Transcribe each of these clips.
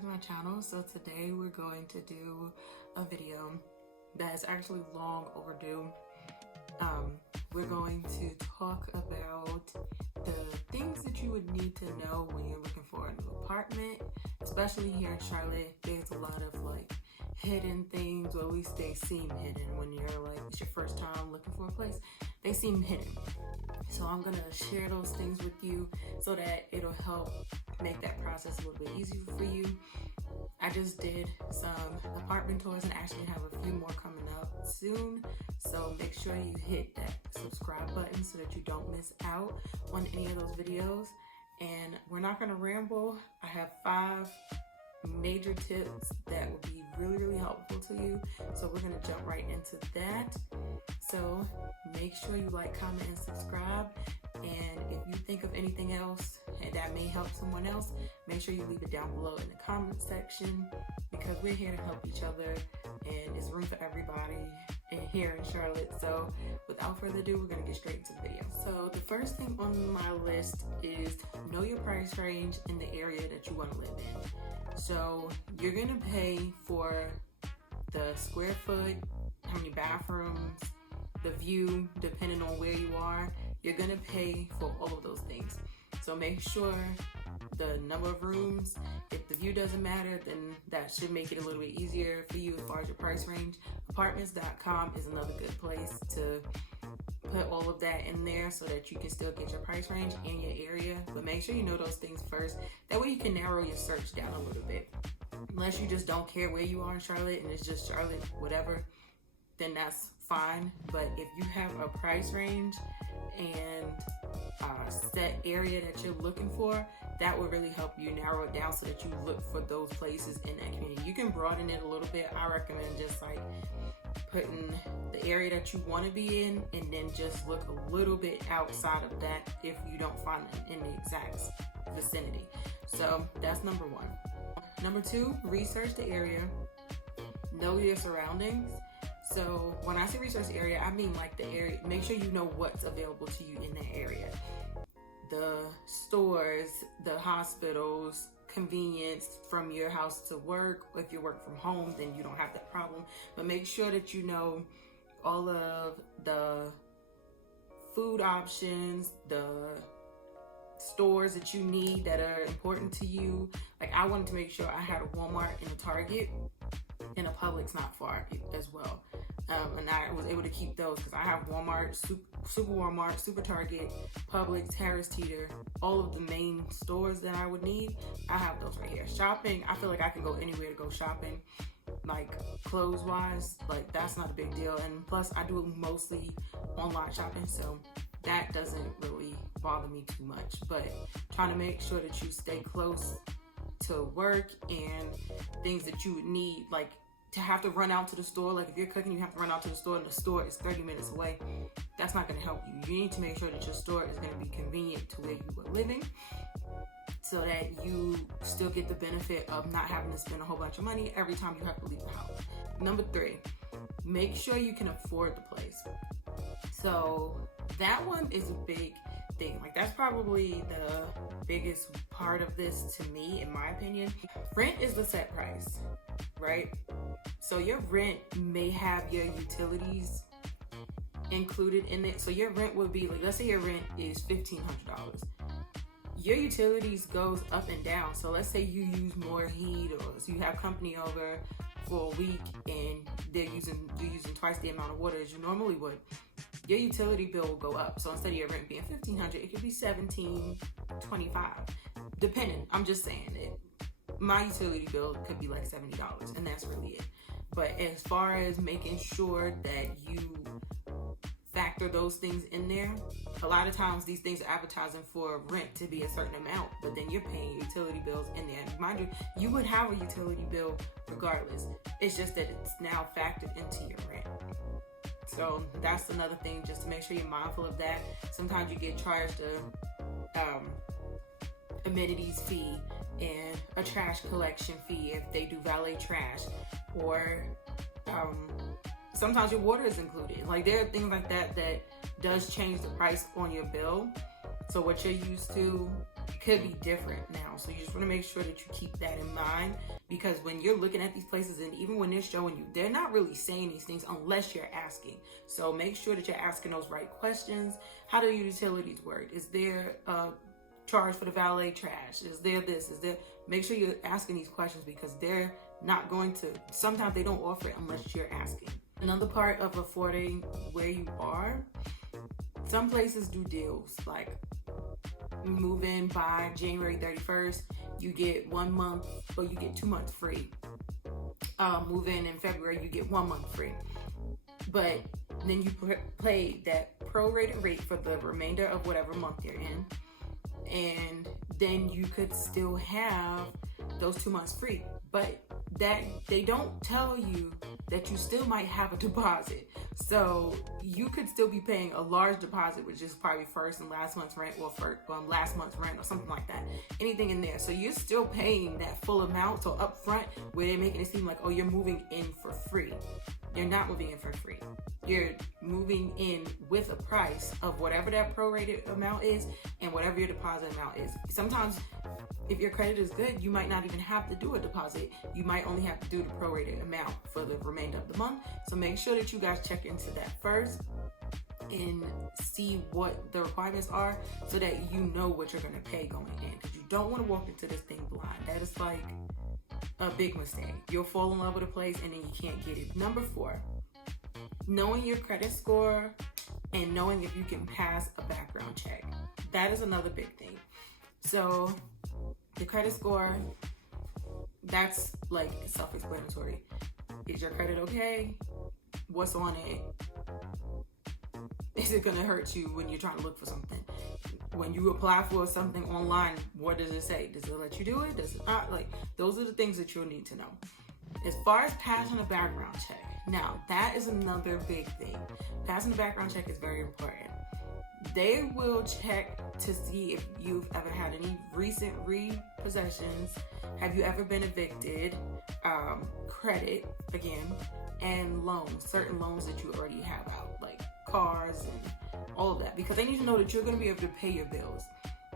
back to my channel. So today we're going to do a video that's actually long overdue. We're going to talk about the things that you would need to know when you're looking for a new apartment, especially here in Charlotte. There's a lot of like hidden things, or at least they seem hidden when you're like, it's your first time looking for a place. They seem hidden. So I'm gonna share those things with you so that it'll help make that process a little bit easier for you. I just did some apartment tours and actually have a few more coming up soon. So make sure you hit that subscribe button so that you don't miss out on any of those videos. And we're not gonna ramble. I have 5 major tips that will be really helpful to you. So we're gonna jump right into that. So make sure you like, comment, and subscribe. And if you think of anything else and that may help someone else, make sure you leave it down below in the comment section, because we're here to help each other and it's room for everybody here in Charlotte. So without further ado, we're gonna get straight into the video. So the first thing on my list is know your price range in the area that you want to live in. So you're gonna pay for the square foot, how many bathrooms, the view, depending on where you are. You're gonna pay for all of those things. So make sure the number of rooms, if the view doesn't matter, then that should make it a little bit easier for you as far as your price range. Apartments.com is another good place to put all of that in there so that you can still get your price range in your area. But make sure you know those things first. That way you can narrow your search down a little bit. Unless you just don't care where you are in Charlotte and it's just Charlotte, whatever, then that's fine. But if you have a price range and a set area that you're looking for, that will really help you narrow it down so that you look for those places in that community. You can broaden it a little bit. I recommend just like putting the area that you want to be in and then just look a little bit outside of that if you don't find it in the exact vicinity. So that's number 1. Number 2, research the area, know your surroundings. So when I say research the area, I mean like the area, make sure you know what's available to you in that area. The stores, the hospitals, convenience from your house to work. If you work from home, then you don't have that problem. But make sure that you know all of the food options, the stores that you need that are important to you. Like I wanted to make sure I had a Walmart and a Target, and a Publix not far as well. And I was able to keep those because I have Walmart, Super Walmart, Super Target, Publix, Harris Teeter, all of the main stores that I would need. I have those right here. Shopping, I feel like I can go anywhere to go shopping, like clothes wise, like that's not a big deal. And plus I do mostly online shopping, so that doesn't really bother me too much. But trying to make sure that you stay close to work and things that you would need, like to have to run out to the store. Like if you're cooking, you have to run out to the store and the store is 30 minutes away. That's not going to help you. You need to make sure that your store is going to be convenient to where you are living so that you still get the benefit of not having to spend a whole bunch of money every time you have to leave the house. Number 3, make sure you can afford the place. So that one is a big thing. Like that's probably the biggest part of this to me, in my opinion. Rent is the set price, right? So your rent may have your utilities included in it. So your rent would be like, let's say your rent is $1,500. Your utilities goes up and down. So let's say you use more heat, or so you have company over for a week and you're using twice the amount of water as you normally would. Your utility bill will go up. So instead of your rent being $1,500, it could be $1,725, depending. I'm just saying it. My utility bill could be like $70, and that's really it. But as far as making sure that you factor those things in there, a lot of times these things are advertising for rent to be a certain amount, but then you're paying utility bills in there. And mind you, you would have a utility bill regardless. It's just that it's now factored into your rent. So that's another thing, just to make sure you're mindful of that. Sometimes you get charged a amenities fee and a trash collection fee if they do valet trash, or sometimes your water is included. Like there are things like that that does change the price on your bill. So what you're used to could be different now. So you just want to make sure that you keep that in mind, because when you're looking at these places, and even when they're showing you, they're not really saying these things unless you're asking. So make sure that you're asking those right questions. How do utilities work? Is there a charge for the valet trash? Is there this? Is there? Make sure you're asking these questions, because they're not going to, sometimes they don't offer it unless you're asking. Another part of affording where you are, some places do deals like move in by January 31st, you get 1 month, or you get 2 months free. Move in February, you get 1 month free. But then you pay that prorated rate for the remainder of whatever month you're in, and then you could still have those 2 months free. But that they don't tell you that you still might have a deposit. So you could still be paying a large deposit, which is probably first and last month's rent, or last month's rent, or something like that. Anything in there. So you're still paying that full amount. So up front, where they're making it seem like, oh, you're moving in for free. You're not moving in for free. You're moving in with a price of whatever that prorated amount is and whatever your deposit amount is. Sometimes if your credit is good, you might not even have to do a deposit. You might only have to do the prorated amount for the remainder of the month. So make sure that you guys check into that first and see what the requirements are, so that you know what you're going to pay going in. Because you don't want to walk into this thing blind. That is like a big mistake. You'll fall in love with a place and then you can't get it. Number 4, knowing your credit score and knowing if you can pass a background check. That is another big thing. So the credit score, that's like self-explanatory. Is your credit okay? What's on it? Is it gonna hurt you when you're trying to look for something? When you apply for something online, what does it say? Does it let you do it? Does it not? Like, those are the things that you'll need to know. As far as passing a background check, now that is another big thing. Passing a background check is very important. They will check to see if you've ever had any recent repossessions, have you ever been evicted, credit, again, and loans, certain loans that you already have out, like cars and all of that, because they need to know that you're going to be able to pay your bills.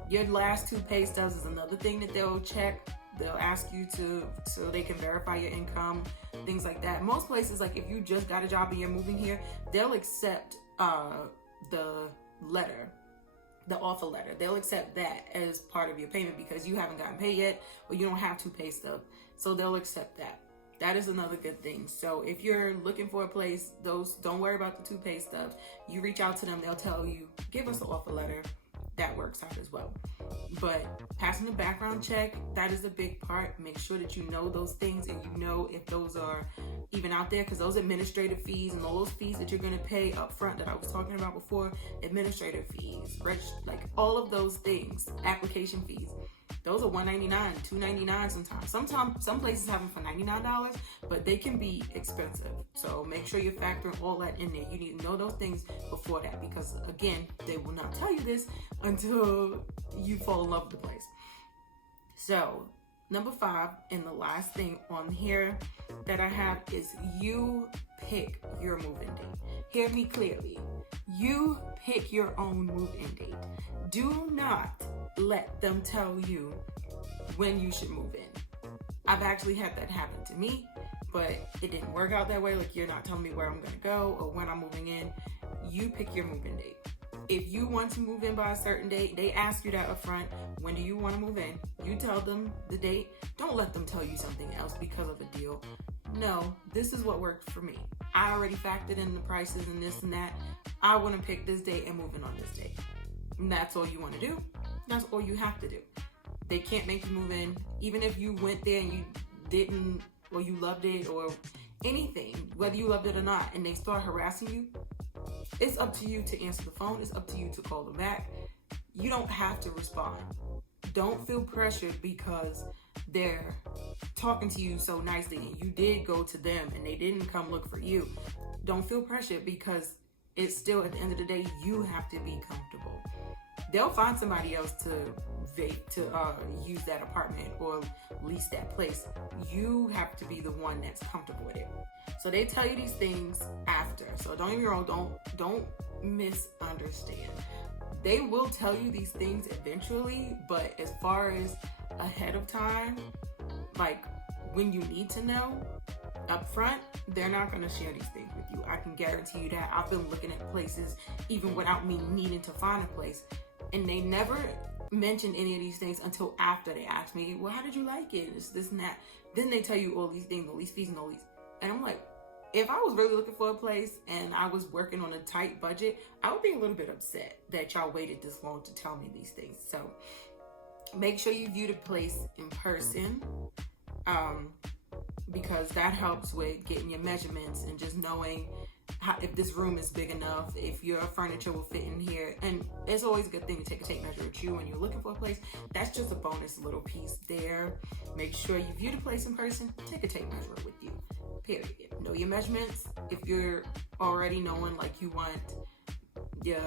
Your last 2 pay stubs is another thing that they'll check. They'll ask you to, so they can verify your income, things like that. Most places, like if you just got a job and you're moving here, they'll accept the letter, the offer letter. They'll accept that as part of your payment, because you haven't gotten paid yet, or you don't have 2 pay stubs. So they'll accept that. That is another good thing. So if you're looking for a place, don't worry about the 2 pay stubs. You reach out to them, they'll tell you, give us the offer letter. That works out as well. But passing the background check, that is a big part. Make sure that you know those things, and you know if those are even out there, because those administrative fees and all those fees that you're going to pay up front that I was talking about before, administrative fees, like all of those things, application fees, those are $199, $299 sometimes. Some places have them for $99, but they can be expensive. So make sure you're factoring all that in there. You need to know those things before that, because again, they will not tell you this until you fall in love with the place. So number 5, and the last thing on here that I have, is you pick your move-in date. Hear me clearly. You pick your own move-in date. Do not let them tell you when you should move in. I've actually had that happen to me, but it didn't work out that way. Like, you're not telling me where I'm gonna go or when I'm moving in. You pick your move-in date. If you want to move in by a certain date, they ask you that up front. When do you want to move in? You tell them the date. Don't let them tell you something else because of a deal. No, this is what worked for me. I already factored in the prices and this and that. I want to pick this date and move in on this date. And that's all you want to do. That's all you have to do. They can't make you move in. Even if you went there and you didn't, or you loved it, or anything, whether you loved it or not, and they start harassing you, it's up to you to answer the phone. It's up to you to call them back. You don't have to respond. Don't feel pressured because they're talking to you so nicely and you did go to them and they didn't come look for you. Don't feel pressured, because it's still, at the end of the day, you have to be comfortable. They'll find somebody else to use that apartment or lease that place. You have to be the one that's comfortable with it. So they tell you these things after. So don't get me wrong, don't misunderstand. they will tell you these things eventually, but as far as ahead of time, like when you need to know up front, they're not going to share these things with you. I can guarantee you that. I've been looking at places even without me needing to find a place, and they never mention any of these things until after they ask me, well, how did you like it? It's this and that. Then they tell you all these things, all these fees and all these. And I'm like, if I was really looking for a place and I was working on a tight budget, I would be a little bit upset that y'all waited this long to tell me these things. So make sure you view the place in person, because that helps with getting your measurements and just knowing if this room is big enough, if your furniture will fit in here. And it's always a good thing to take a tape measure with you when you're looking for a place. That's just a bonus little piece there. Make sure you view the place in person, take a tape measure with you, period. Know your measurements. If you're already knowing, like, you want your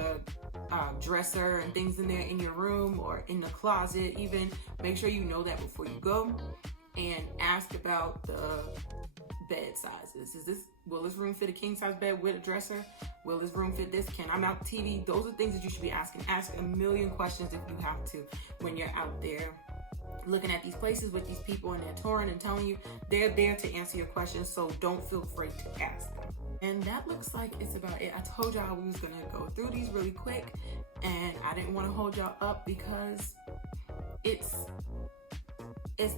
dresser and things in there in your room or in the closet even, make sure you know that before you go. And ask about the bed sizes. Will this room fit a king size bed with a dresser? Will this room fit this? Can I mount the TV? Those are things that you should be asking. Ask a million questions if you have to when you're out there looking at these places with these people, and they're touring and telling you. They're there to answer your questions, so don't feel afraid to ask them. And that looks like it's about it. I told y'all we was gonna go through these really quick, and I didn't want to hold y'all up because it's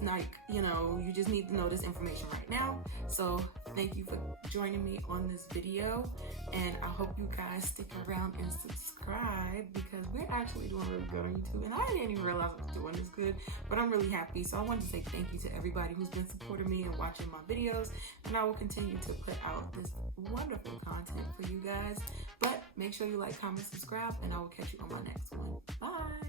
like, you know, you just need to know this information right now. So thank you for joining me on this video, and I hope you guys stick around and subscribe, because we're actually doing really good on YouTube, and I didn't even realize I was doing this good, but I'm really happy. So I wanted to say thank you to everybody who's been supporting me and watching my videos, and I will continue to put out this wonderful content for you guys. But make sure you like, comment, subscribe, and I will catch you on my next one. Bye.